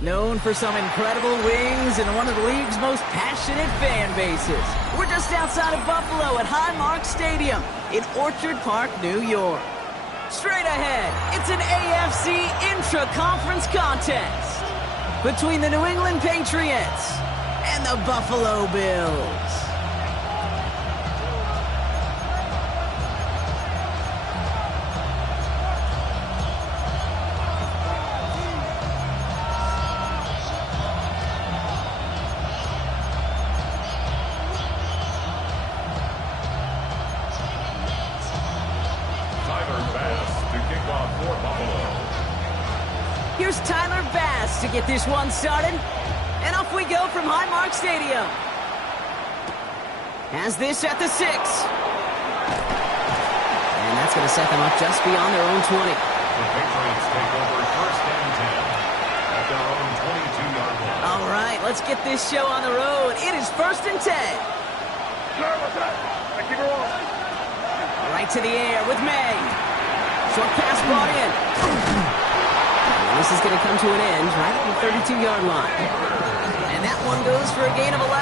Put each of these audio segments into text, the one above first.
Known for some incredible wings and one of the league's most passionate fan bases. We're just outside of Buffalo at Highmark Stadium in Orchard Park, New York. Straight ahead, it's an AFC intra-conference contest between the New England Patriots and the Buffalo Bills. Here's Tyler Bass to get this one started. And off we go from Highmark Stadium. Has this at the 6. And that's going to set them up just beyond their own 20. The Patriots take over first and 10 at their own 22-yard line. All right, let's get this show on the road. It is first and 10. Right to the air with May. Short pass brought in. This is going to come to an end right at the 32-yard line. And that one goes for a gain of 11.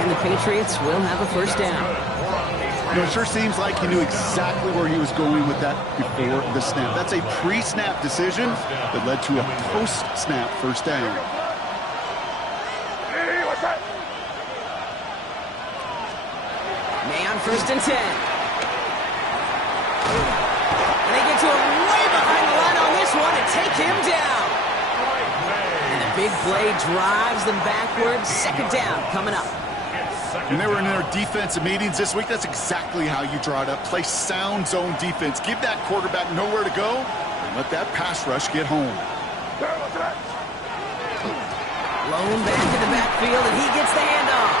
And the Patriots will have a first down. You know, it sure seems like he knew exactly where he was going with that before the snap. That's a pre-snap decision that led to a post-snap first down. May on first and 10. And they get to him way behind the line on this one and take him down. And a big play drives them backwards. Second down coming up. When they were in their defensive meetings this week, that's exactly how you draw it up. Play sound zone defense. Give that quarterback nowhere to go and let that pass rush get home. Blown back in the backfield, and he gets the handoff.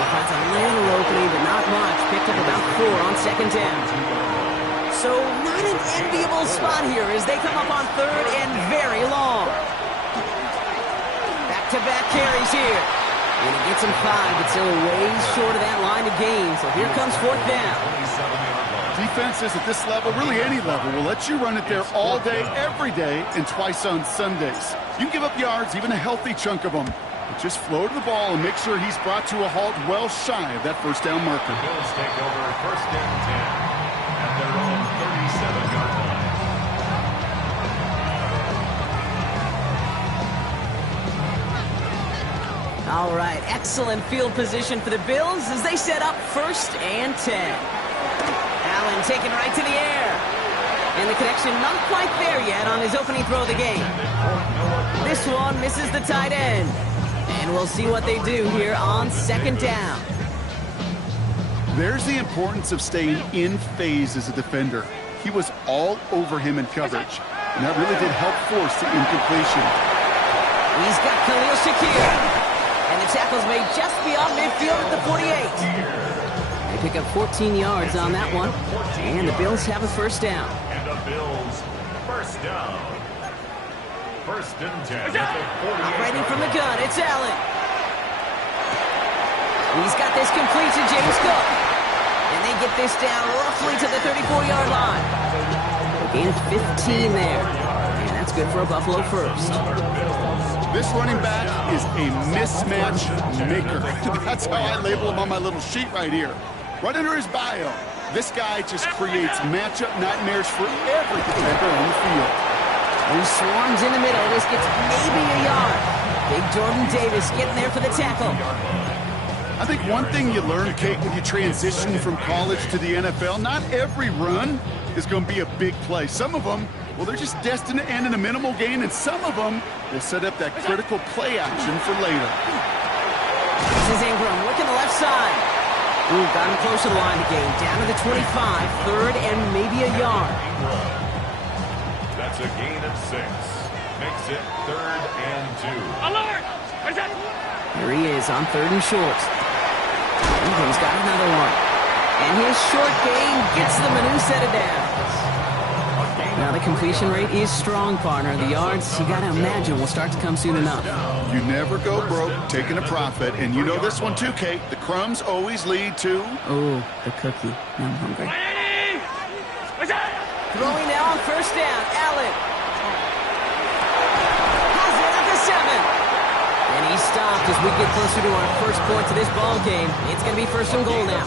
He finds a little opening, but not much. Picked up about 4 on second down. So not an enviable spot here as they come up on third and very long. Back-to-back carries here. And he gets him 5, but still a ways short of that line to gain. So here comes fourth down. Defenses at this level, really any level, will let you run it there all day, every day, and twice on Sundays. You can give up yards, even a healthy chunk of them. But just flow to the ball and make sure he's brought to a halt well shy of that first down marker. The Bills take over first and 10 at their own 37-yard line. All right, excellent field position for the Bills as they set up first and 10. Allen taken right to the air. And the connection not quite there yet on his opening throw of the game. This one misses the tight end. And we'll see what they do here on second down. There's the importance of staying in phase as a defender. He was all over him in coverage, and that really did help force the incompletion. He's got Khalil Shakir. And the tackle's made just beyond midfield at the 48. They pick up 14 yards on that one. And the Bills have a first down. And the Bills first down. First and 10 at the 48. Operating from the gun, it's Allen. He's got this complete to James Cook. And they get this down roughly to the 34-yard line. A gain of 15 there. And that's good for a Buffalo first. This running back is a mismatch maker. That's how I label him on my little sheet right here. Right under his bio, this guy just creates matchup nightmares for every defender on the field. He swarms in the middle. This gets maybe a yard. Big Jordan Davis getting there for the tackle. I think one thing you learn, Kate, when you transition from college to the NFL, not every run is going to be a big play. Some of them, well, they're just destined to end in a minimal gain, and some of them will set up that critical play action for later. is Ingram, looking the left side. Ooh, got him close to the line to gain. Down to the 25, third and maybe a yard. That's a gain of 6. Makes it 3rd and 2. Alert! Here he is on 3rd and short. Ingram's got another one. And his short gain gets them a new set of downs. Now the completion rate is strong, partner. The yards, you got to imagine, will start to come soon enough. You never go broke taking a profit, and you know this one too, Kate. The crumbs always lead to... Oh, the cookie. Now I'm hungry. Throwing now on 1st down. Allen. Has it at the 7. And he stopped as we get closer to our first point to this ball game. It's going to be 1st and goal now.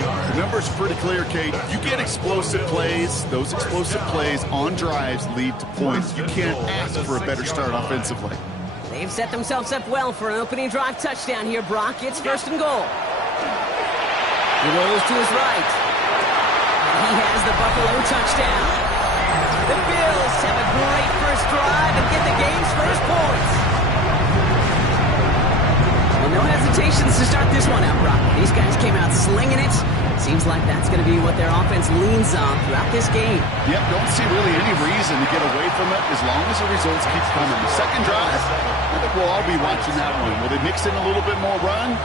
The number's pretty clear, Kate. You get explosive plays. Those explosive plays on drives lead to points. You can't ask for a better start offensively. They've set themselves up well for an opening drive touchdown here, Brock. It's 1st and goal. He rolls to his right. And he has the Buffalo touchdown. The Bills have a great first drive and get the game's first points. Well, no hesitations to start this one out, Brock. These guys came out slinging it. Seems like that's going to be what their offense leans on throughout this game. Yep, don't see really any reason to get away from it as long as the results keep coming. The second drive, I think we'll all be watching that one. Will they mix in a little bit more run?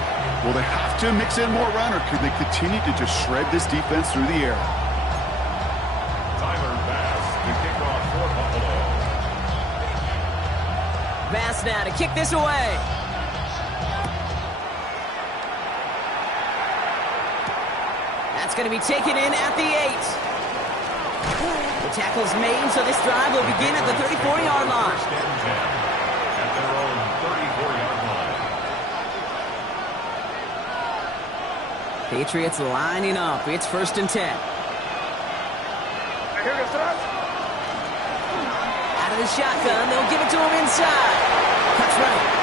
Will they have to mix in more run, or could they continue to just shred this defense through the air? Tyler Bass to kick off for Buffalo. Bass now to kick this away. That's going to be taken in at the 8. The tackle's made, so this drive will begin at the 34-yard line. 1st and 10 at their own 34-yard line. Patriots lining up. It's 1st and 10. Out of the shotgun, they'll give it to him inside. Cuts right.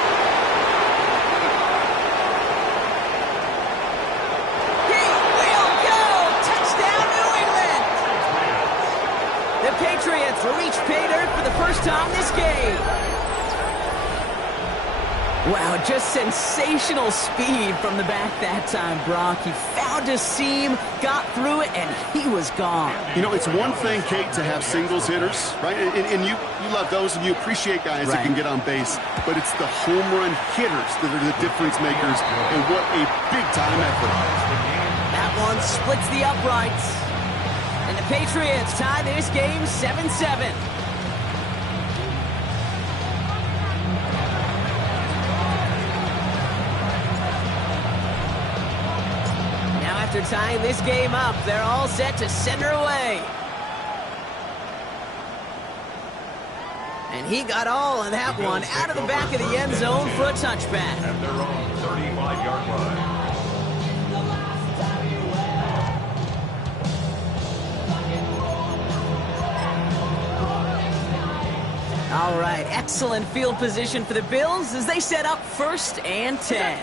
Patriots reach pay dirt for the first time this game. Wow, just sensational speed from the back that time, Brock. He found a seam, got through it, and he was gone. You know, it's one thing, Kate, to have singles hitters, right? And you love those, and you appreciate guys that can get on base. But it's the home run hitters that are the difference makers, and what a big-time effort. That one splits the uprights. And the Patriots tie this game 7-7. Now after tying this game up, they're all set to send her away. And he got all of that one out of the back of the end zone for a touchback. At their own 35-yard line. All right, excellent field position for the Bills as they set up 1st and 10.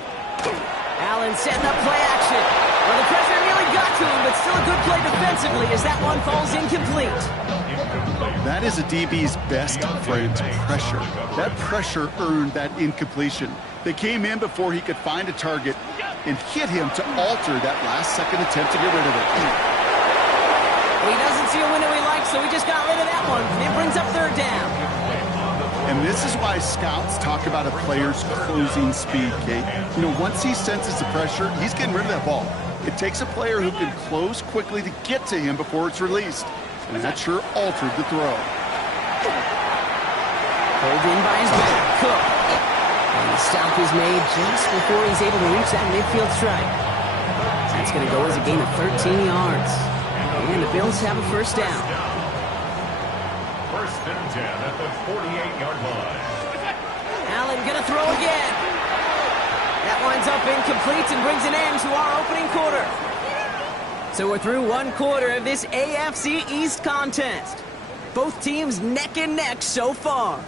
Allen setting up play action. Well, the pressure nearly got to him, but still a good play defensively as that one falls incomplete. That is a DB's best friend, pressure. That pressure earned that incompletion. They came in before he could find a target and hit him to alter that last-second attempt to get rid of it. He doesn't see a window he likes, so he just got rid of that one. It brings up 3rd down. And this is why scouts talk about a player's closing speed, Kate. You know, once he senses the pressure, he's getting rid of that ball. It takes a player who can close quickly to get to him before it's released. And that sure altered the throw. Pulled in by his back, Cook. And the stop is made just before he's able to reach that midfield strike. That's going to go as a gain of 13 yards. And the Bills have a 1st down. 1st and 10 at the 48-yard line. Allen going to throw again. That winds up incomplete and brings an end to our opening quarter. So we're through one quarter of this AFC East contest. Both teams neck and neck so far.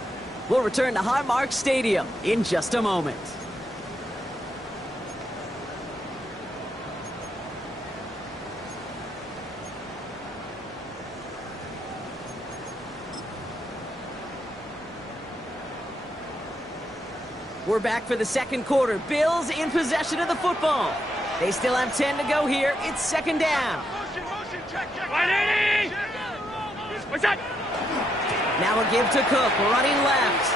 We'll return to Highmark Stadium in just a moment. We're back for the second quarter. Bills in possession of the football. They still have 10 to go here. It's second down. Now a give to Cook, running left.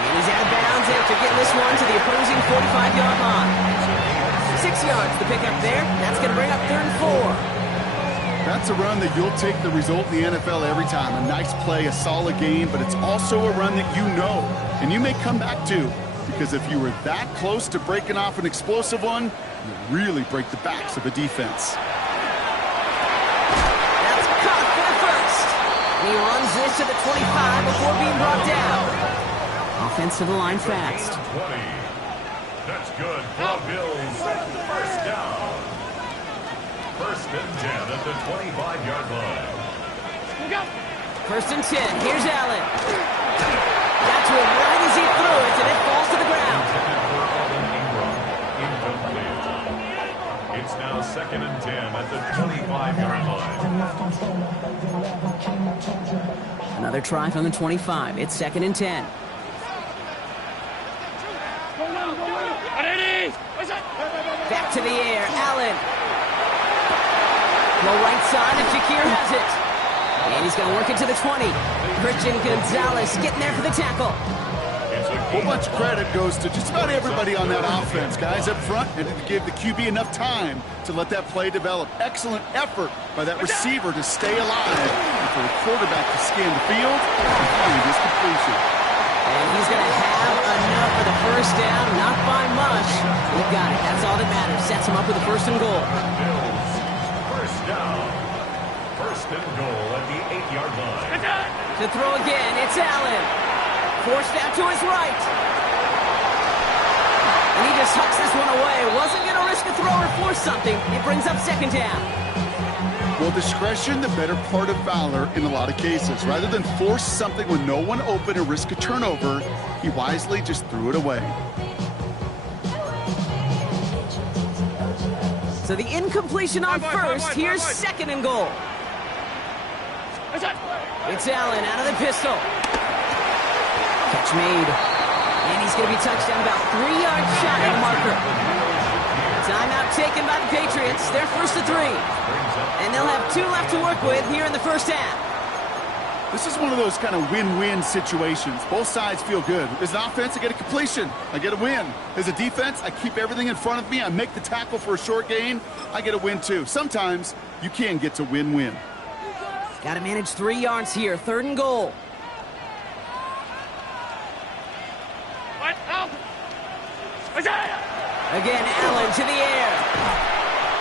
And he's out of bounds after getting this one to the opposing 45-yard line. 6 yards the pickup there. That's going to bring up 3rd and 4. That's a run that you'll take the result in the NFL every time. A nice play, a solid game, but it's also a run that you know and you may come back to, because if you were that close to breaking off an explosive one, you really break the backs of a defense. That's caught for the first. And he runs this to the 25 before being brought down. Offensive line fast. 20. That's good for the Bills. First down. 1st and 10 at the 25-yard line. 1st and 10. Here's Allen. Got to him right as he threw it, and it falls to the ground. Incomplete. It's now 2nd and 10 at the 25-yard line. Another try from the 25. It's 2nd and 10. Back to the air. Allen. No right side, and Shakir has it. And he's going to work it to the 20. Christian Gonzalez getting there for the tackle. Well, much credit goes to just about everybody on that offense. Guys up front, and to give the QB enough time to let that play develop. Excellent effort by that receiver to stay alive and for the quarterback to scan the field and find his completion. And he's going to have enough for the first down, not by much. He got it. That's all that matters. Sets him up with a 1st and goal. First down. 1st and goal at the 8-yard line. To throw again, it's Allen. Forced out to his right. And he just hucks this one away. Wasn't going to risk a throw or force something. It brings up 2nd down. Well, discretion, the better part of valor in a lot of cases. Rather than force something with no one open or risk a turnover, he wisely just threw it away. So the incompletion on first. Here's 2nd and goal. It's Allen out of the pistol. Catch made. And he's going to be touched down about 3 yards shy of the marker. Timeout taken by the Patriots. They're 1st and 3. And they'll have 2 left to work with here in the first half. This is one of those kind of win-win situations. Both sides feel good. As an offense, I get a completion. I get a win. As a defense, I keep everything in front of me. I make the tackle for a short gain. I get a win, too. Sometimes you can get to win-win. Got to manage 3 yards here. 3rd and goal. Again, Allen to the air.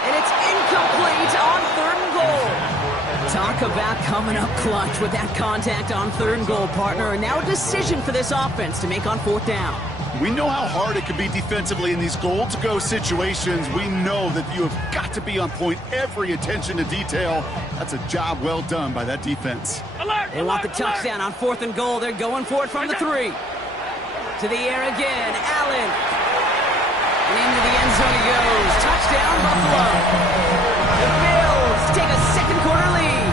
And it's incomplete on 3rd and goal. Talk about coming up clutch with that contact on 3rd and goal, partner. And now a decision for this offense to make on 4th down. We know how hard it can be defensively in these goal-to-go situations. We know that you have got to be on point, every attention to detail. That's a job well done by that defense. They want the touchdown on 4th and goal. They're going for it from the 3. To the air again, Allen. And into the end zone he goes. Touchdown, Buffalo. The Bills take a second quarter lead.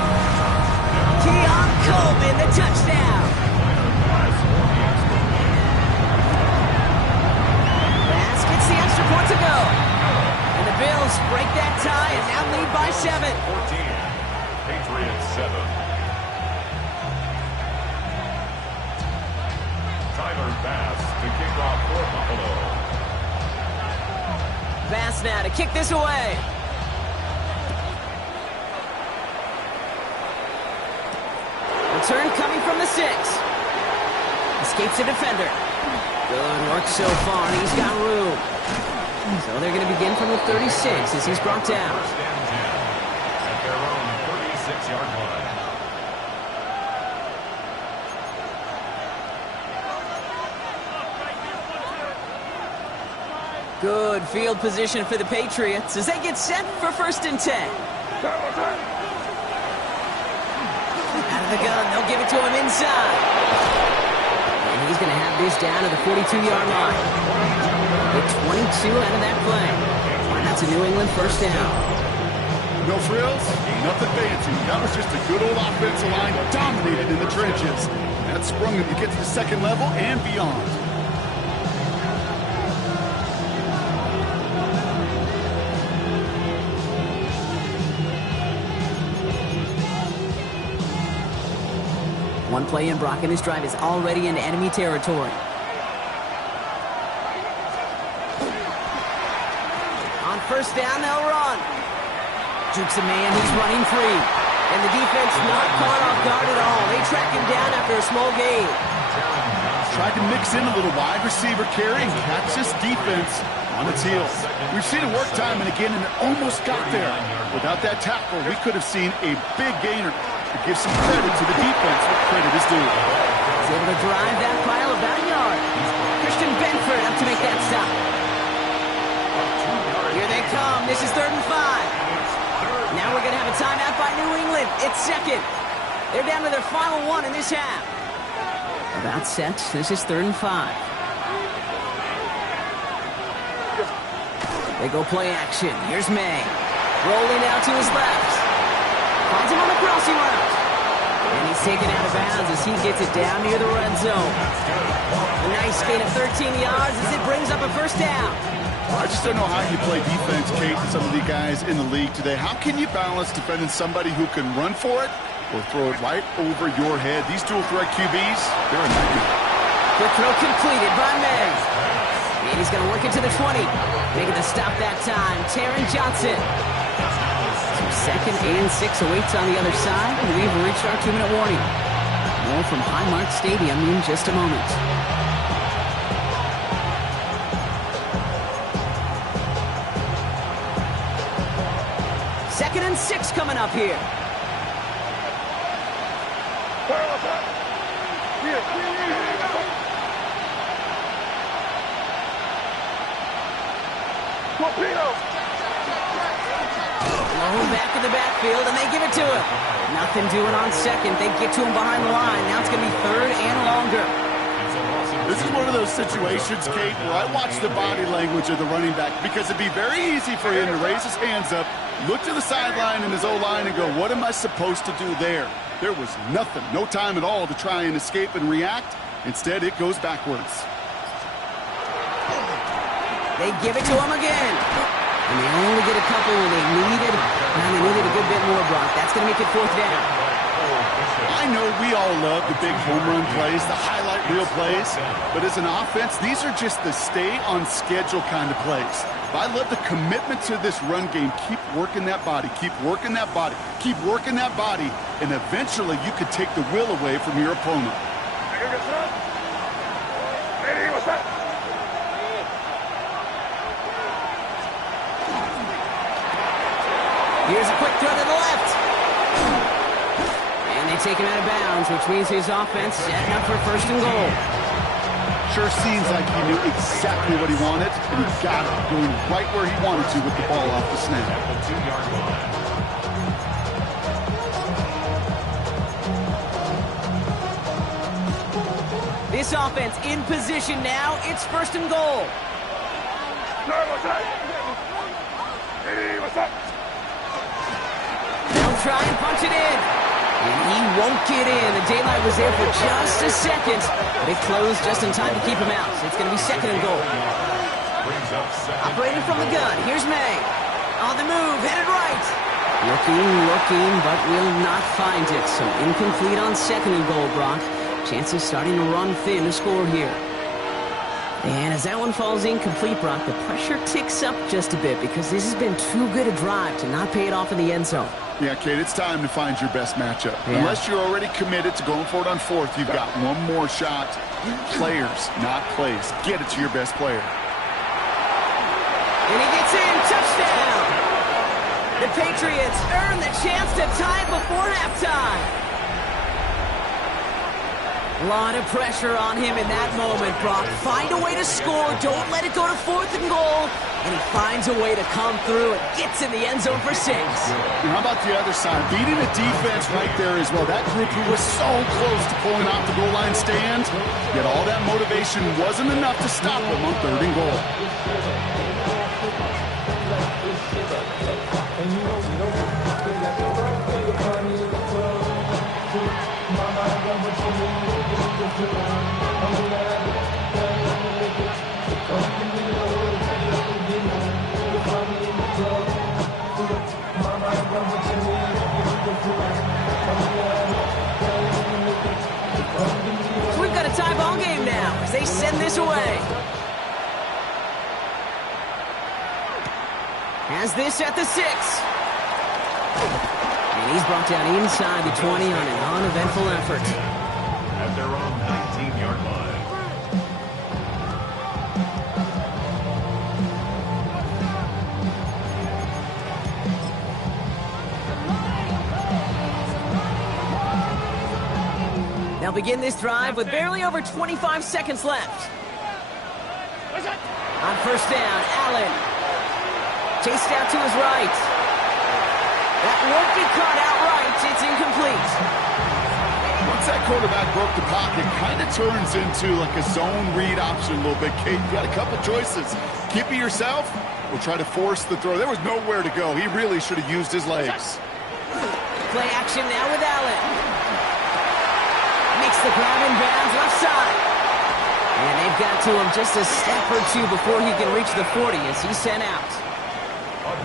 Keon Coleman, the touchdown. Bass gets the extra point to go. And the Bills break that tie and now lead by 7. 14. Patriots 7. Tyler Bass to kick off for Buffalo. Bass now to kick this away. Return coming from the 6. Escapes the defender. Good work so far. He's got room. So they're going to begin from the 36 as he's brought down. First and 10 at their own 36-yard line. Good field position for the Patriots as they get set for 1st and 10. Out of the gun, they'll give it to him inside. And he's going to have this down to the 42-yard line. Get 22 out of that play. And that's a New England 1st down. No frills, nothing fancy. That was just a good old offensive line dominated in the trenches. That sprung them to get to the 2nd level and beyond. One play in, Brock, and this drive is already into enemy territory. On first down, they'll run. Jukes a man, he's running free. And the defense not caught off guard at all. They track him down after a small gain. Tried to mix in a little wide receiver carry and catch this defense on its heels. We've seen it work time and again, and it almost got there. Without that tackle, we could have seen a big gainer. To give some credit to the defense, what credit is due. He's able to drive that pile about a yard. Christian Benford up to make that stop. Here they come. This is 3rd and 5. Now we're going to have a timeout by New England. It's second. They're down to their final one in this half. About set. This is 3rd and 5. They go play action. Here's May. Rolling out to his left. Finds him on the crossing route. And he's taken out of bounds as he gets it down near the red zone. A nice gain of 13 yards as it brings up a first down. I just don't know how you play defense, Kate, to some of the guys in the league today. How can you balance defending somebody who can run for it or throw it right over your head? These dual threat QBs, they're a nightmare. Quick throw completed by May. And he's going to work it to the 20. Making the stop that time, Taron Johnson. So 2nd and 6 awaits on the other side. And we've reached our 2-minute warning. More from Highmark Stadium in just a moment. Second and 6 coming up here. Blown back in the backfield, and they give it to him. Nothing doing on second. They get to him behind the line. Now it's going to be 3rd and longer. This is one of those situations, Kate, where I watch the body language of the running back because it'd be very easy for him to raise his hands up, look to the sideline in his O-line and go, what am I supposed to do there? There was nothing, no time at all to try and escape and react. Instead, it goes backwards. They give it to him again. And they only get a couple when they needed a good bit more, Brock. That's going to make it 4th down. I know we all love the big home run plays, the highlight reel plays, but as an offense, these are just the stay-on-schedule kind of plays. I love the commitment to this run game. Keep working that body, keep working that body, keep working that body, and eventually you could take the will away from your opponent. Here's a quick throw to the left. And they take him out of bounds, which means his offense setting up for 1st and goal. Sure seems like he knew exactly what he wanted, and he got it, going right where he wanted to with the ball off the snap. This offense in position now. It's 1st and goal. They'll try and punch it in. And he won't get in. The daylight was there for just a second, but it closed just in time to keep him out. So it's going to be 2nd and goal. Operating from the gun. Here's May. On the move, headed right. Looking, but will not find it. So incomplete on 2nd and goal, Brock. Chances starting to run thin to score here. And as that one falls incomplete, Brock, the pressure ticks up just a bit because this has been too good a drive to not pay it off in the end zone. Yeah, Kate, it's time to find your best matchup. Yeah. Unless you're already committed to going for it on 4th, you've got one more shot. Players, not plays. Get it to your best player. And he gets in. Touchdown! The Patriots earn the chance to tie it before halftime. A lot of pressure on him in that moment, Brock. Find a way to score. Don't let it go to 4th and goal. And he finds a way to come through and gets in the end zone for 6. And how about the other side? Beating the defense right there as well. That group who was so close to pulling out the goal line stand, yet all that motivation wasn't enough to stop them on 3rd and goal. tie ball game now as they send this away. Has this at the 6. And he's brought down inside the 20 on an uneventful effort. At their own 19-yard line. They'll begin this drive with barely over 25 seconds left. On first down, Allen. Chased out to his right. That won't get caught outright. It's incomplete. Once that quarterback broke the pocket, kind of turns into like a zone read option a little bit, Kate. You got a couple choices. Keep it yourself or try to force the throw. There was nowhere to go. He really should have used his legs. Play action now with Allen. Makes the grab in bounds left side. And they've got to him just a step or two before he can reach the 40 as he's sent out.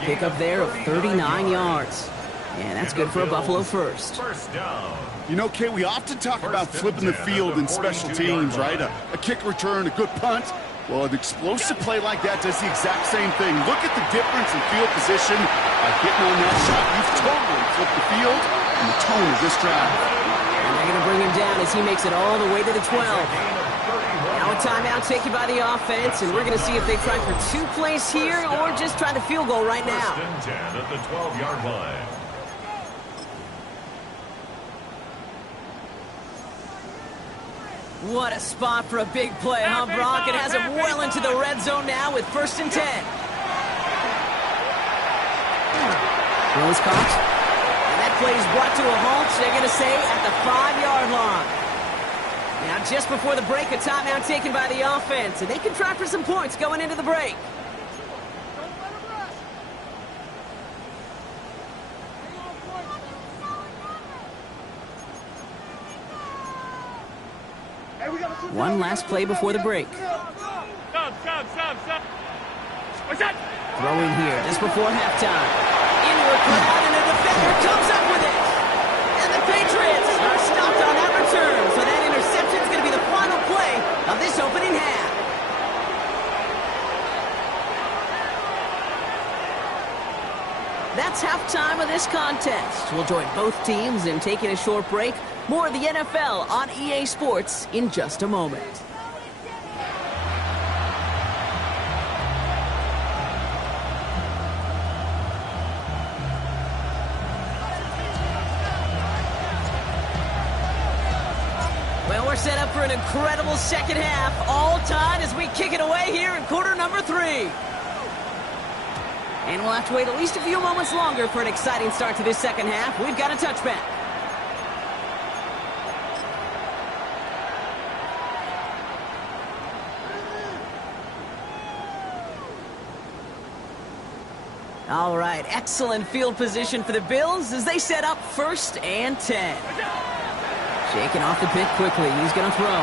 Pick up there of 39 yards. And that's good for a Buffalo first. First down. You know, Kate, we often talk about flipping the field in special teams, right? A kick return, a good punt. Well, an explosive play like that does the exact same thing. Look at the difference in field position. By getting on that shot, you've totally flipped the field and the tone of this drive. And they're going to bring him down as he makes it all the way to the 12. Now a timeout taken by the offense, and we're going to see if they try for 2 plays here or just try the field goal right now. First and 10 at the 12-yard line. What a spot for a big play, huh, Brock? It has him well into the red zone now with first and 10. Throw is caught. And that play is brought to a halt, they're going to say, at the 5-yard line. Now, just before the break, a timeout taken by the offense, and they can try for some points going into the break. One last play before the break. Throw in here just before halftime. Into a crowd, and a defender comes up with it. And the Patriots are stopped on that return. So that interception is going to be the final play of this opening half. That's halftime of this contest. We'll join both teams in taking a short break. More of the NFL on EA Sports in just a moment. Well, we're set up for an incredible second half. All tied as we kick it away here in quarter number 3. And we'll have to wait at least a few moments longer for an exciting start to this second half. We've got a touchback. All right, excellent field position for the Bills as they set up first and 10. Shaking off the pit quickly. He's going to throw.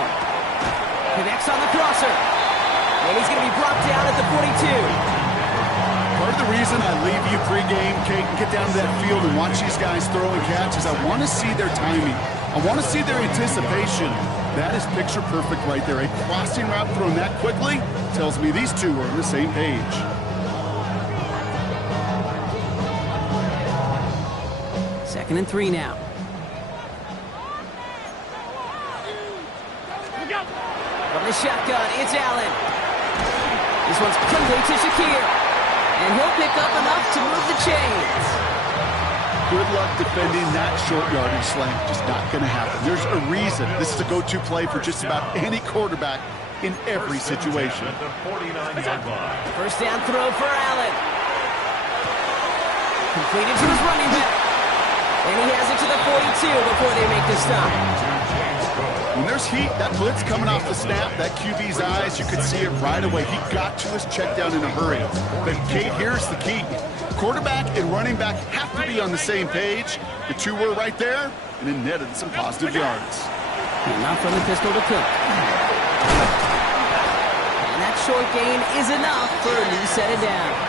Connects on the crosser. And he's going to be brought down at the 42. Part of the reason I leave you pregame, Kate, and get down to that field and watch these guys throw and catch is I want to see their timing. I want to see their anticipation. That is picture perfect right there. A crossing route thrown that quickly tells me these two are on the same page. Second and 3 now. From the shotgun, it's Allen. This one's complete to Shakir. And he'll pick up enough to move the chains. Good luck defending that short yardage slant. Just not going to happen. There's a reason. This is a go-to play for just about any quarterback in every situation. First down throw for Allen. Completed to his running back. And he has it to the 42 before they make the stop. When there's heat, that blitz coming off the snap, that QB's eyes, you could see it right away. He got to his check down in a hurry. But, Kate, here's the key. Quarterback and running back have to be on the same page. The two were right there, and it netted some positive yards. And now from the pistol to Cook. And that short gain is enough for a new set of downs.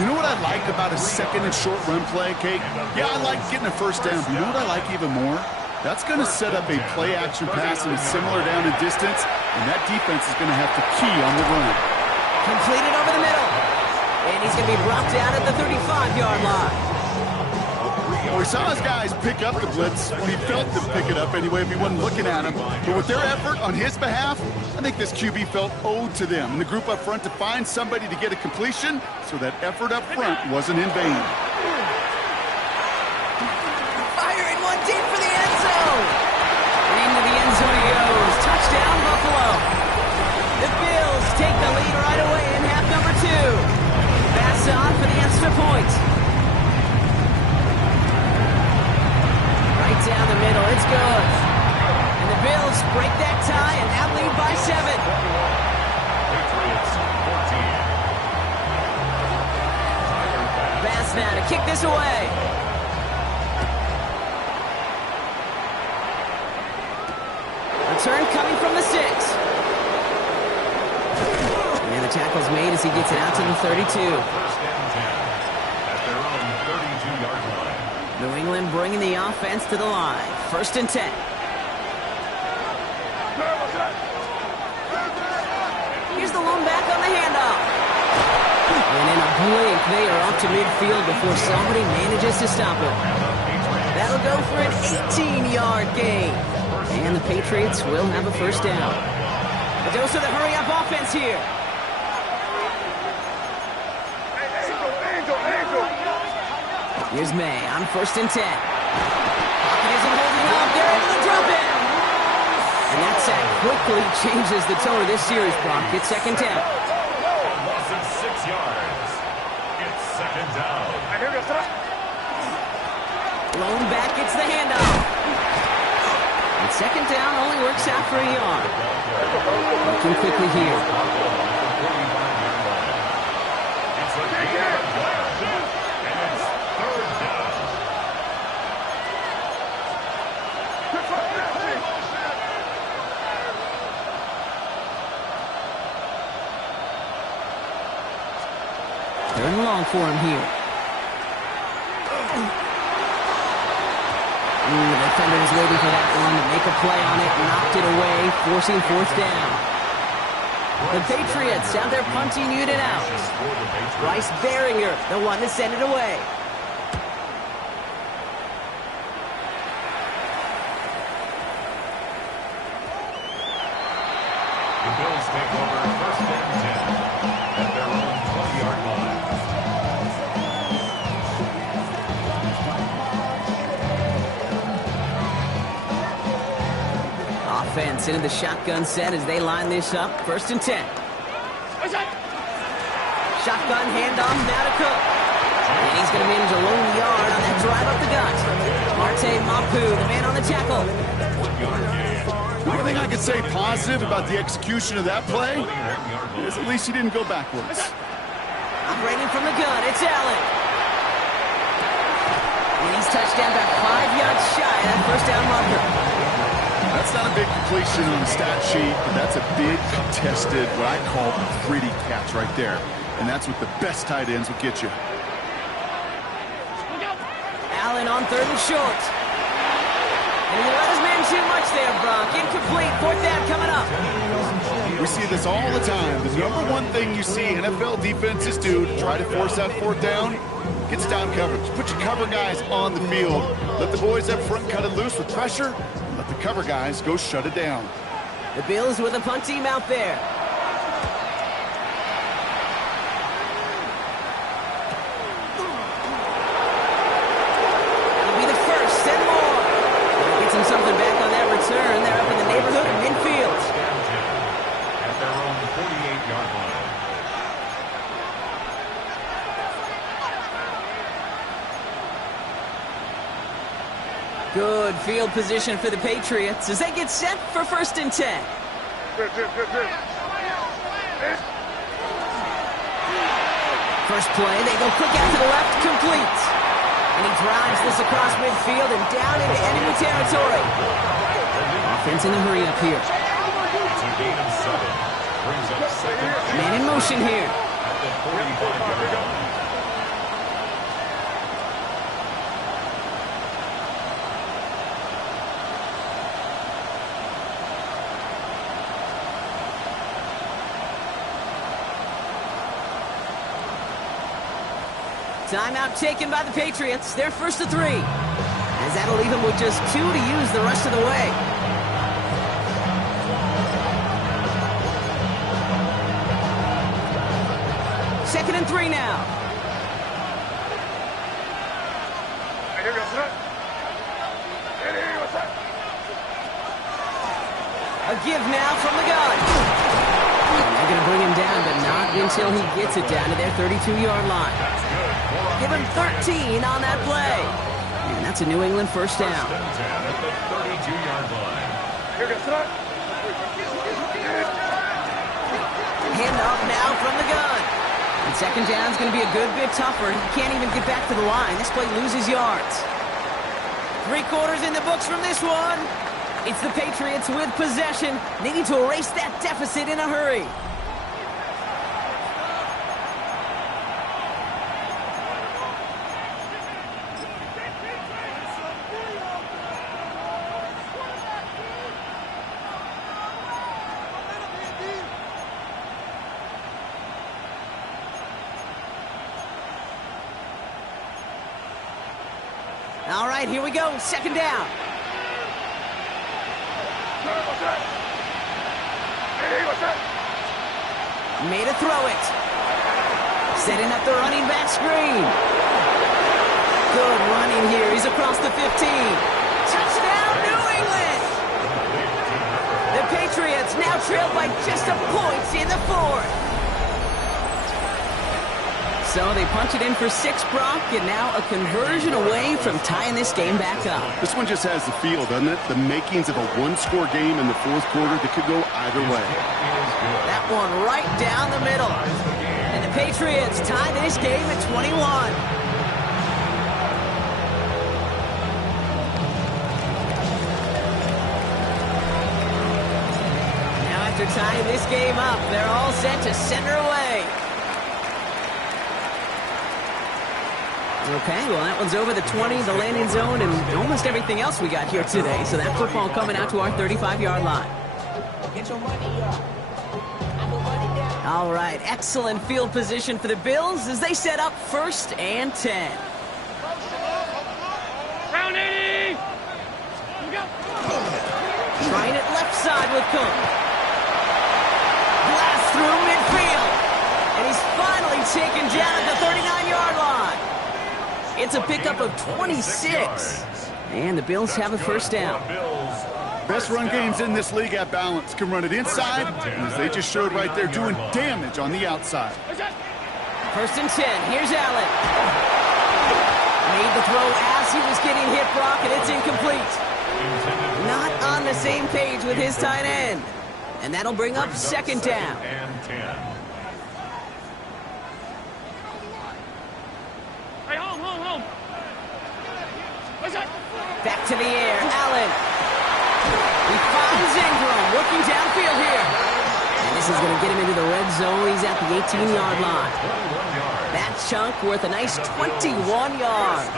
You know what I like about a second and short run play, Kate? Yeah, I like getting a first down, but you know what I like even more? That's going to set up a play-action pass in a similar down and distance, and that defense is going to have to key on the run. Completed over the middle. And he's going to be brought down at the 35-yard line. Well, we saw his guys pick up the blitz. He felt them pick it up anyway if he wasn't looking at him. But with their effort on his behalf, I think this QB felt owed to them and the group up front to find somebody to get a completion so that effort up front wasn't in vain. Firing one deep for the end zone. Into the end zone he goes. Touchdown, Buffalo. The Bills take the lead right away in half number 2. Pass on for the extra point. Right down the middle, it's good. And the Bills break that tie and now lead by 7. Patriots 14. Bass now to kick this away. Return coming from the 6. And the tackle's made as he gets it out to the 32. First and 10 at their own 32-yard line. New England bringing the offense to the line. First and 10. Here's the lone back on the handoff. And in a blink, they are off to midfield before somebody manages to stop it. That'll go for an 18-yard gain. And the Patriots will have a first down. A dose of the hurry-up offense here. Here's May on first and 10. Pocket isn't holding up. They're able to drop it. And that sack quickly changes the tone of this series, Brock. It's second down. Loss of 6 yards. It's second down. Lone back gets the handoff. And second down only works out for a yard. Looking quickly here. It's a game-yard drive. And it's third down. Third and long for him here. The defender is waiting for that one to make a play on it. Knocked it away, forcing fourth down. The Patriots have their punting unit out. Bryce Behringer, the one to send it away. The Bills take over first and 10 at their own 20-yard line. Offense into the shotgun set as they line this up. First and 10. Shotgun handoff now to Cook. And he's going to manage a lone yard on that drive up the gut. Marte Mapu, the man on the tackle. The only thing I could say positive about the execution of that play is at least he didn't go backwards. Operating from the gun, it's Allen. And he's touched down about 5 yards shy of that first down marker. That's not a big completion on the stat sheet, but that's a big contested, what I call gritty catch right there. And that's what the best tight ends will get you. Allen on third and short. And he let his man too much there, Brock. Incomplete. Fourth down coming up. We see this all the time. The number one thing you see NFL defenses do to try to force that fourth down, gets down coverage. Put your cover guys on the field. Let the boys up front cut it loose with pressure. Let the cover guys go shut it down. The Bills with a punt team out there. It'll be the first and more. Gets him something back on that return. They're up in the neighborhood of midfield. At their own 48-yard line. Good field position for the Patriots as they get set for first and 10. First play, they go quick out to the left, complete. And he drives this across midfield and down into enemy territory. Offense in the hurry up here. It's a gain of 7. Brings up second. Man in motion here. At the 45-yard line. Timeout taken by the Patriots. They're first to 3. As that'll leave them with just 2 to use the rest of the way. Second and 3 now. A give now from the gun. And they're going to bring him down, but not until he gets it down to their 32-yard line. Give him 13 on that play. And that's a New England first down. First and 10 at the 32-yard line. Hand off now from the gun. And second down is going to be a good bit tougher. He can't even get back to the line. This play loses yards. 3 quarters in the books from this one. It's the Patriots with possession. They need to erase that deficit in a hurry. All right, here we go. Second down. Made a throw it. Setting up the running back screen. Good running here. He's across the 15. Touchdown, New England! The Patriots now trail by just a point in the 4th. So they punch it in for 6, Brock, and now a conversion away from tying this game back up. This one just has the feel, doesn't it? The makings of a one-score game in the 4th quarter that could go either way. That one right down the middle. And the Patriots tie this game at 21. Now after tying this game up, they're all set to send her away. Okay, well, that one's over the 20, the landing zone, and almost everything else we got here today. So that football coming out to our 35-yard line. Get your money up. All right, excellent field position for the Bills as they set up 1st and 10. Round 80! Trying it left side with Cook. Blast through midfield. And he's finally taken down at the 39-yard line. It's a pickup of 26. And the Bills have a first down. Best run games in this league at balance. Can run it inside, and as they just showed right there, doing damage on the outside. First and 10. Here's Allen. Made the throw as he was getting hit, Brock, and it's incomplete. Not on the same page with his tight end. And that'll bring up second down. And 10. Hey, home. Back to the air, Allen. He finds Ingram, working downfield here. And this is going to get him into the red zone. He's at the 18-yard line. That chunk worth a nice 21 yards.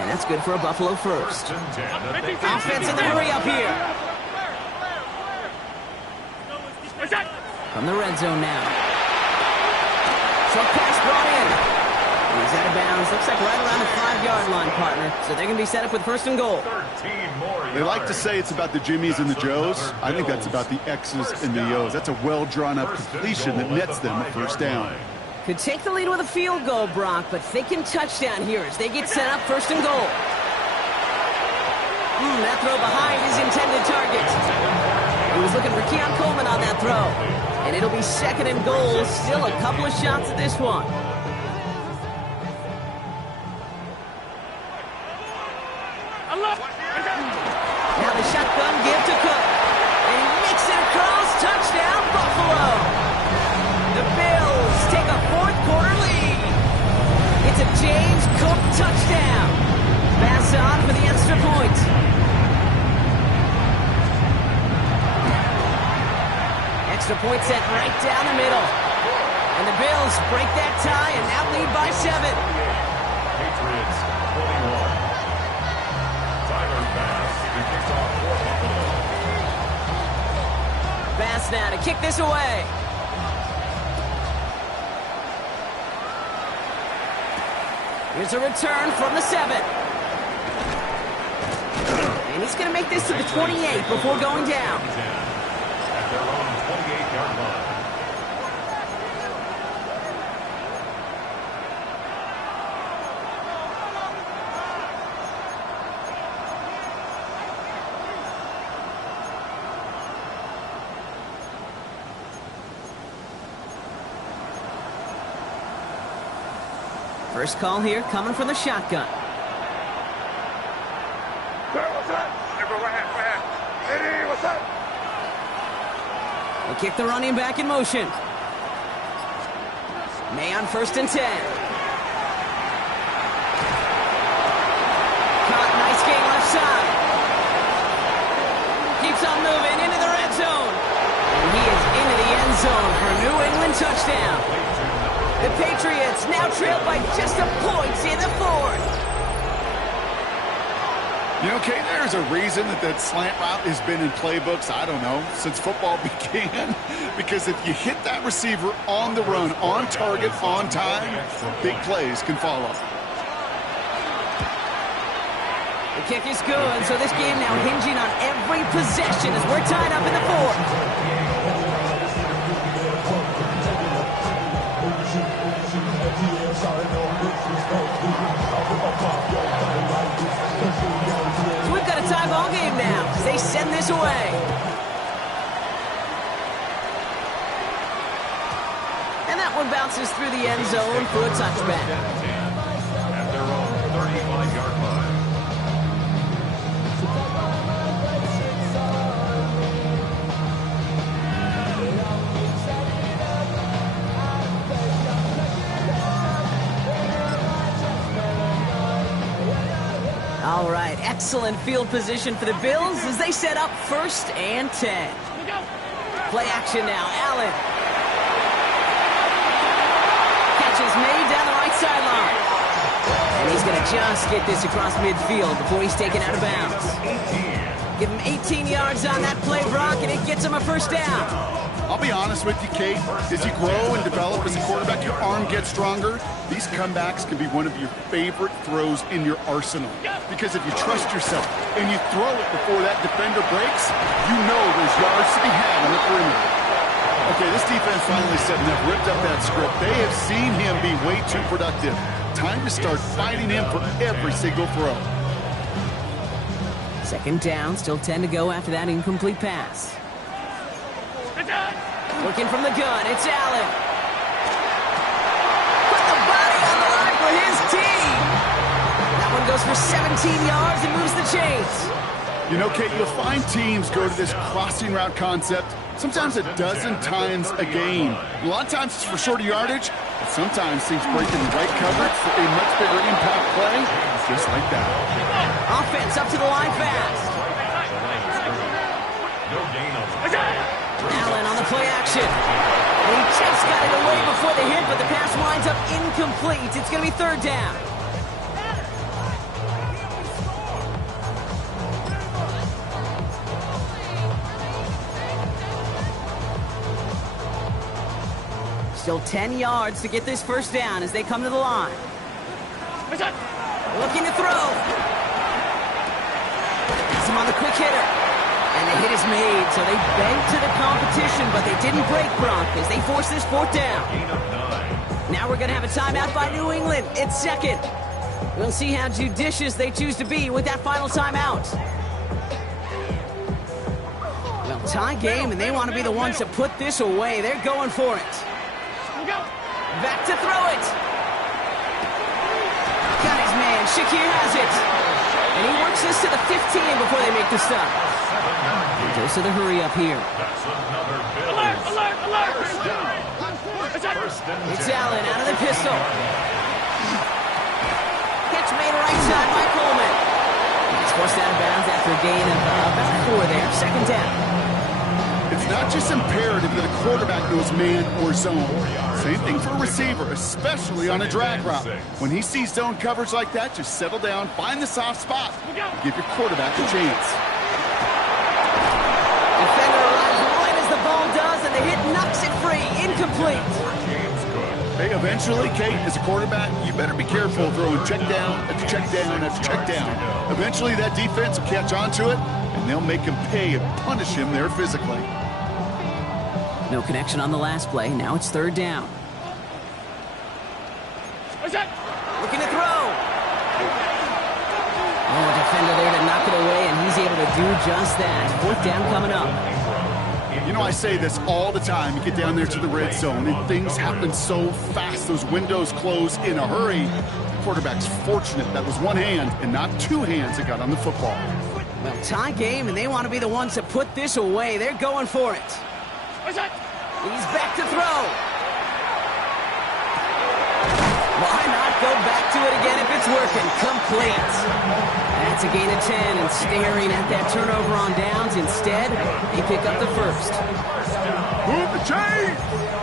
And that's good for a Buffalo first. Offense in the hurry up here. From the red zone now. Short pass brought in. He's out of bounds. Looks like right around the 5-yard line, partner. So they're going to be set up with first and goal. They like to say it's about the Jimmies and the Joes. I think that's about the X's and the O's. That's a well-drawn-up completion that nets them a first down. Could take the lead with a field goal, Brock, but thinking touchdown here as they get set up first and goal. That throw behind his intended target. He was looking for Keon Coleman on that throw. And it'll be second and goal. Still a couple of shots at this one. Now the shotgun give to Cook. And he makes it across. Touchdown, Buffalo. The Bills take a 4th quarter lead. It's a James Cook touchdown. Pass on for the extra point. Extra point set right down the middle. And the Bills break that tie and now lead by 7. Patriots 21. Bass now to kick this away. Here's a return from the 7. And he's going to make this to the 28 before going down. At their own 28-yard line. First call here coming from the shotgun. We'll kick the running back in motion. May on 1st and 10. Caught, nice gain left side. Keeps on moving into the red zone. And he is into the end zone for a New England touchdown. The Patriots now trailed by just a point in the 4th. You know, Kate, there's a reason that slant route has been in playbooks, I don't know, since football began. Because if you hit that receiver on the run, on target, on time, big plays can follow. The kick is good, so this game now hinging on every possession as we're tied up in the 4th. So we've got a tie ball game now as they send this away. And that one bounces through the end zone for a touchback. At their own 35-yard line. All right, excellent field position for the Bills as they set up 1st and 10. Play action now, Allen. Catch is made down the right sideline. And he's going to just get this across midfield before he's taken out of bounds. Give him 18 yards on that play, Brock, and it gets him a 1st down. I'll be honest with you, Kate. As you grow and develop as a quarterback, your arm gets stronger. These comebacks can be one of your favorite throws in your arsenal. Because if you trust yourself and you throw it before that defender breaks, you know there's yards to be had on the perimeter. Okay, this defense finally said enough, ripped up that script. They have seen him be way too productive. Time to start fighting him for every single throw. 2nd down, still 10 to go after that incomplete pass. Looking from the gun, it's Allen. Put the body on the line for his team. That one goes for 17 yards and moves the chains. You know, Kate, you'll find teams go to this crossing route concept sometimes a dozen times a game. A lot of times it's for shorter yardage, but sometimes teams break in the right coverage for a much bigger impact play, just like that. Offense up to the line fast. No gain on Allen on the play action. And he just got it away before the hit, but the pass winds up incomplete. It's going to be 3rd down. Still 10 yards to get this 1st down as they come to the line. Looking to throw. Has him on the quick hitter. And the hit is made, so they bent to the competition, but they didn't break, Brock, as they force this 4th down. Now we're going to have a timeout by New England. It's 2nd. We'll see how judicious they choose to be with that final timeout. Well, tie game, and they want to be the ones to put this away. They're going for it. Back to throw it. Got his man. Shakir has it. And he works this to the 15 before they make the stop. Goes to the hurry up here. That's another Bills. Alert! First down. It's Allen out of the pistol. Catch made right side by Coleman. He's forced out of bounds after a gain of about 4 there. 2nd down. It's not just imperative that a quarterback knows man or zone. Same thing for a receiver, especially on a drag route. When he sees zone coverage like that, just settle down, find the soft spot, give your quarterback a chance. Defender arrives right as the ball does, and the hit knocks it free. Incomplete. They Eventually, Kate, as a quarterback, you better be careful throwing check down after check down after check down. Eventually, that defense will catch on to it, and they'll make him pay and punish him there physically. No connection on the last play. Now it's third down. Looking to throw. Oh, a defender there to knock it away, and he's able to do just that. Fourth down coming up. You know, I say this all the time. You get down there to the red zone, and things happen so fast. Those windows close in a hurry. The quarterback's fortunate that was one hand and not two hands that got on the football. Well, tie game, and they want to be the ones to put this away. They're going for it. He's back to throw. Why not go back to it again if it's working? Complete. That's a gain of 10, and staring at that turnover on downs. Instead, they pick up the first. Move the chain!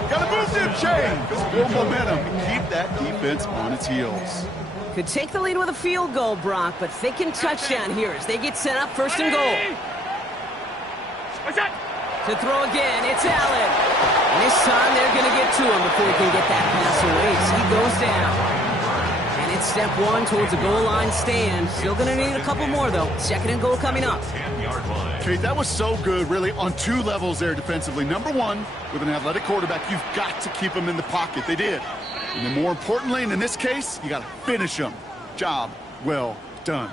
Gotta move them chains! Build momentum and keep that defense on its heels. Could take the lead with a field goal, Brock, but thinking touchdown here as they get set up first and goal. To throw again, it's Allen. And this time they're going to get to him before he can get that pass away as he goes down. And it's step one towards a goal line stand. Still going to need a couple more, though. Second and goal coming up. Okay, that was so good, really, on two levels there defensively. Number one, with an athletic quarterback, you've got to keep him in the pocket. They did. And then more importantly, and in this case, you got to finish him. Job well done.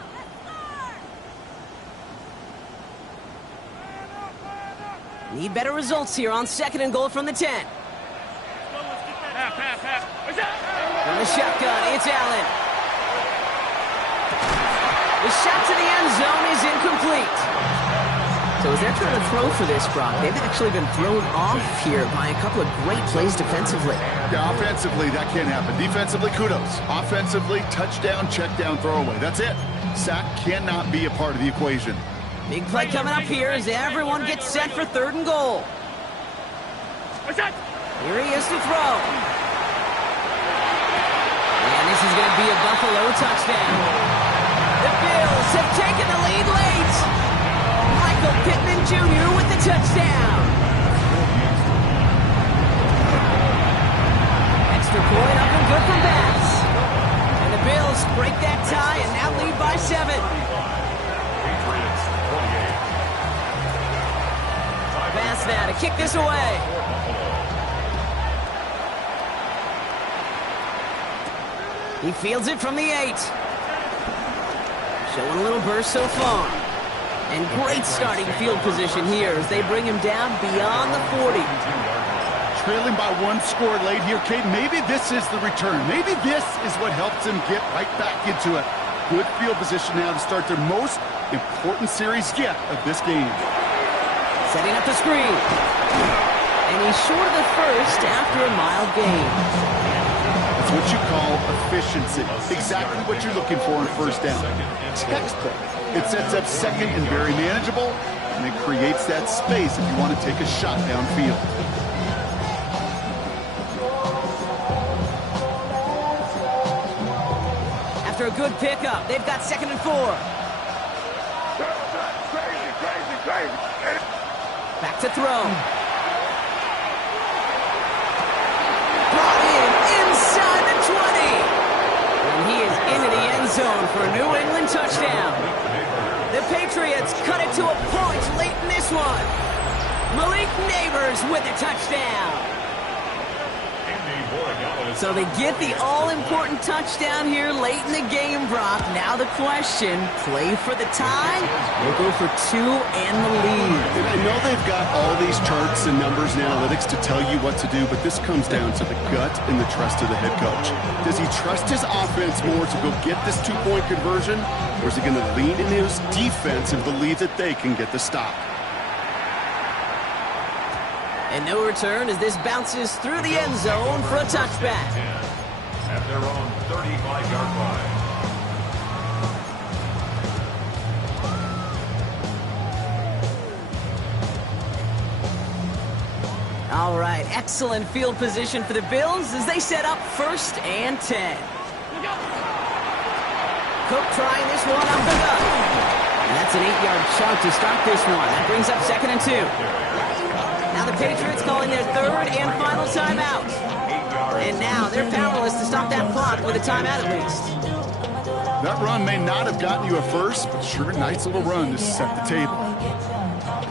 Need better results here on second and goal from the 10. From the shotgun, it's Allen. The shot to the end zone is incomplete. So as they're trying to throw for this, Brock, they've actually been thrown off here by a couple of great plays defensively. Yeah, offensively, that can't happen. Defensively, kudos. Offensively, touchdown, check down, throwaway. That's it. Sack cannot be a part of the equation. Big play coming up here as everyone gets set for third and goal. Here he is to throw. And this is going to be a Buffalo touchdown. The Bills have taken the lead late. Michael Pittman Jr. with the touchdown. Extra point up and good from Bass. And the Bills break that tie and now lead by 7. Bass now to kick this away. He fields it from the 8. Showing a little burst so far. And great starting field position here as they bring him down beyond the 40. Trailing by one score late here, Kate. Maybe this is the return. Maybe this is what helps them get right back into it. Good field position now to start their most important series yet of this game. Setting up the screen. And he's short of the first after a mild gain. That's what you call efficiency. Exactly what you're looking for in first down. Textbook. It sets up second and very manageable, and it creates that space if you want to take a shot downfield. After a good pickup, they've got second and 4. Back to throw. Brought in inside the 20. And he is into the end zone for a New England touchdown. The Patriots cut it to a point late in this one. Malik Neighbors with a touchdown. So they get the all-important touchdown here late in the game, Brock. Now the question, play for the tie or go for 2 and the lead? And I know they've got all these charts and numbers and analytics to tell you what to do, but this comes down to the gut and the trust of the head coach. Does he trust his offense more to go get this 2-point conversion, or is he going to lean in his defense and believe that they can get the stop? And no return as this bounces through the end zone for a touchback. At their own 35-yard line. All right, excellent field position for the Bills as they set up first and 10. Cook trying this one up the gut. And that's an 8-yard chunk to start this one. That brings up second and 2. Now the Patriots calling their third and final timeout. And now they're powerless to stop that clock with a timeout at least. That run may not have gotten you a first, but sure, nice little run to set the table.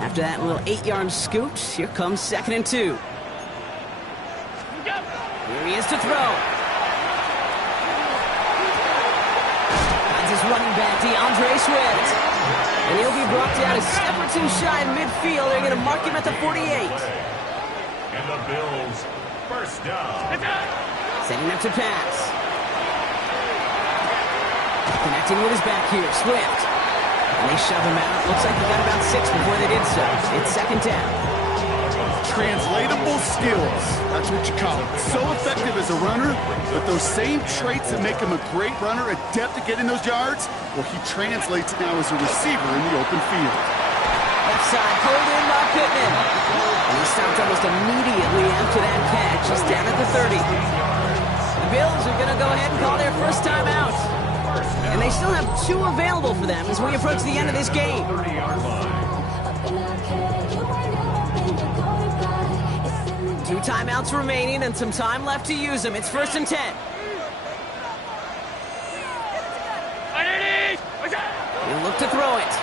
After that little 8-yard scoot, here comes 2nd and 2. Here he is to throw. Finds his running back, DeAndre Swift. And he'll be brought down a step or two shy in midfield. They're going to mark him at the 48. And the Bills, first down. Setting up to pass. Connecting with his back here, Swift. And they shove him out. Looks like they got about 6 before they did so. It's 2nd down. Translatable skills. That's what you call it. So effective as a runner, but those same traits that make him a great runner, adept at getting those yards, well, he translates now as a receiver in the open field. Left side, pulled in by Pittman. And he stopped almost immediately after that catch. He's down at the 30. The Bills are going to go ahead and call their first time out. And they still have 2 available for them as we approach the end of this game. 2 timeouts remaining and some time left to use them. It's 1st and 10. He'll look to throw it.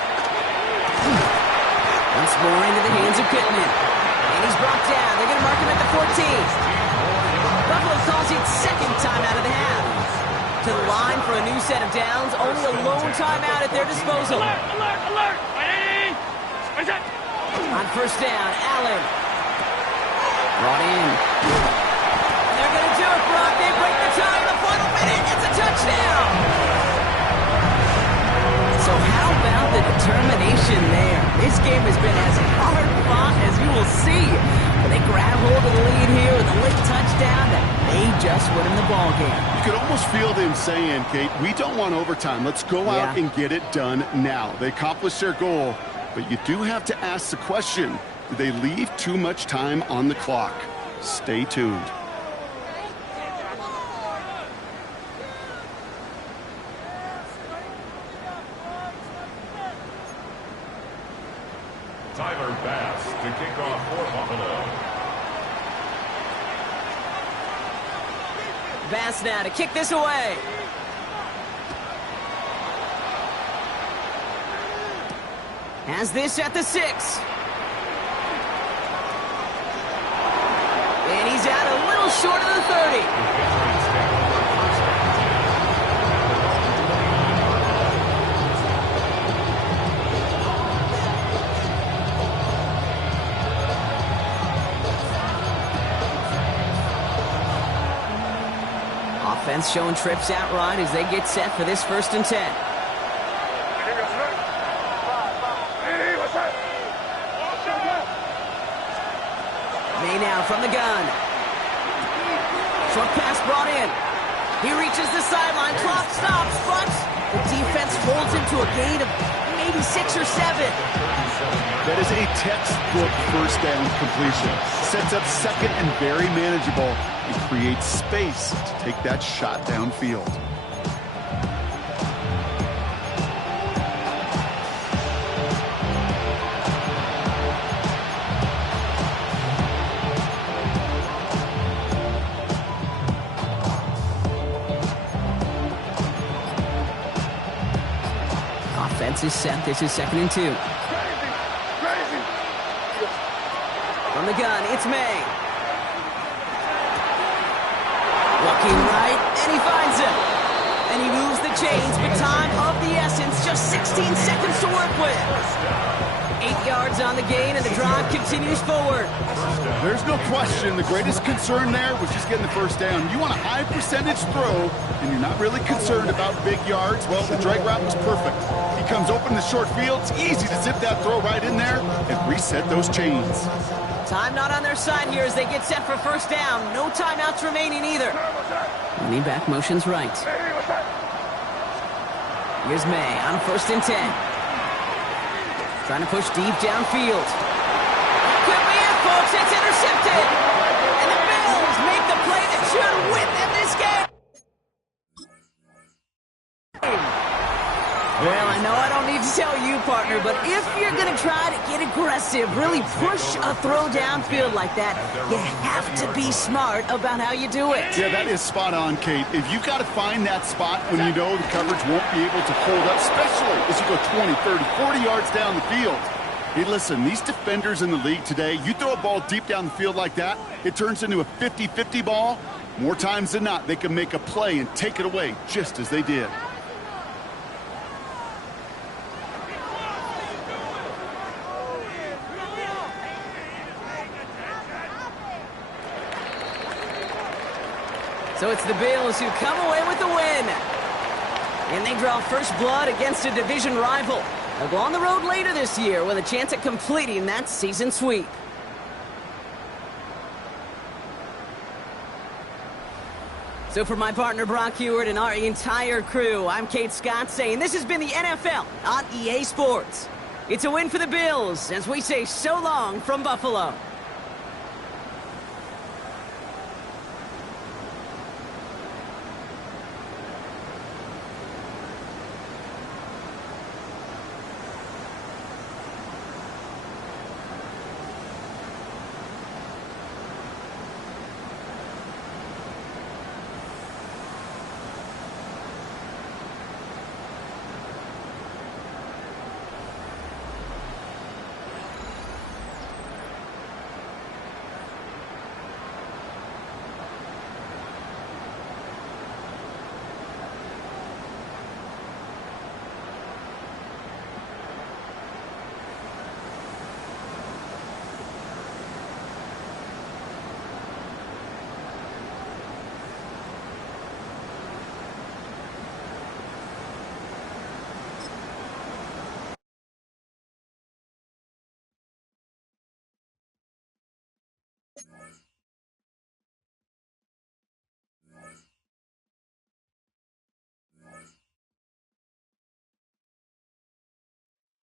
Once more into the hands of Pittman. And he's brought down. They're going to mark him at the 14. Buffalo calls it 2nd timeout of the half. To the line for a new set of downs. Only a lone timeout at their disposal. Alert! On 1st down, Allen. Brought in. They're going to do it, Brock. They break the tie in the final minute. It's a touchdown. So how about the determination there? This game has been as hard fought as you will see. But they grab hold of the lead here with a late touchdown that may just win them the ball game. You could almost feel them saying, Kate, we don't want overtime. Let's go out and get it done now. They accomplished their goal, but you do have to ask the question, did they leave too much time on the clock? Stay tuned. Tyler Bass to kick off for Buffalo. Bass now to kick this away. Has this at the 6. And he's out a little short of the 30. Offense showing trips out right as they get set for this 1st and 10. May now from the gun. Short pass brought in. He reaches the sideline. Clock stops, but the defense holds him to a gain of maybe 6 or 7. That is a textbook 1st down completion. Sets up 2nd and very manageable. It creates space to take that shot downfield. Offense is set. This is 2nd and 2. From the gun, it's May. Looking right, and he finds him. And he moves the chains, but time of the essence. Just 16 seconds to work with. 8 yards on the gain, and the drive continues forward. There's no question. The greatest concern there was just getting the 1st down. You want a high percentage throw, and you're not really concerned about big yards. Well, the drag route was perfect. He comes open in the short field. It's easy to zip that throw right in there and reset those chains. Time not on their side here as they get set for 1st down. No timeouts remaining either. Running back motions right. Here's May on 1st and 10. Trying to push deep downfield. Could be it, folks. It's intercepted. And the Bills make the play that should win them this game. Well, I know I don't need to tell you, partner, but if you're going to try to get aggressive, really push a throw downfield like that, you have to be smart about how you do it. Yeah, that is spot on, Kate. If you've got to find that spot when you know the coverage won't be able to hold up, especially as you go 20, 30, 40 yards down the field. Hey, listen, these defenders in the league today, you throw a ball deep down the field like that, it turns into a 50-50 ball. More times than not, they can make a play and take it away just as they did. So it's the Bills who come away with the win. And they draw first blood against a division rival. They'll go on the road later this year with a chance at completing that season sweep. So for my partner Brock Heward and our entire crew, I'm Kate Scott saying this has been the NFL on EA Sports. It's a win for the Bills as we say so long from Buffalo.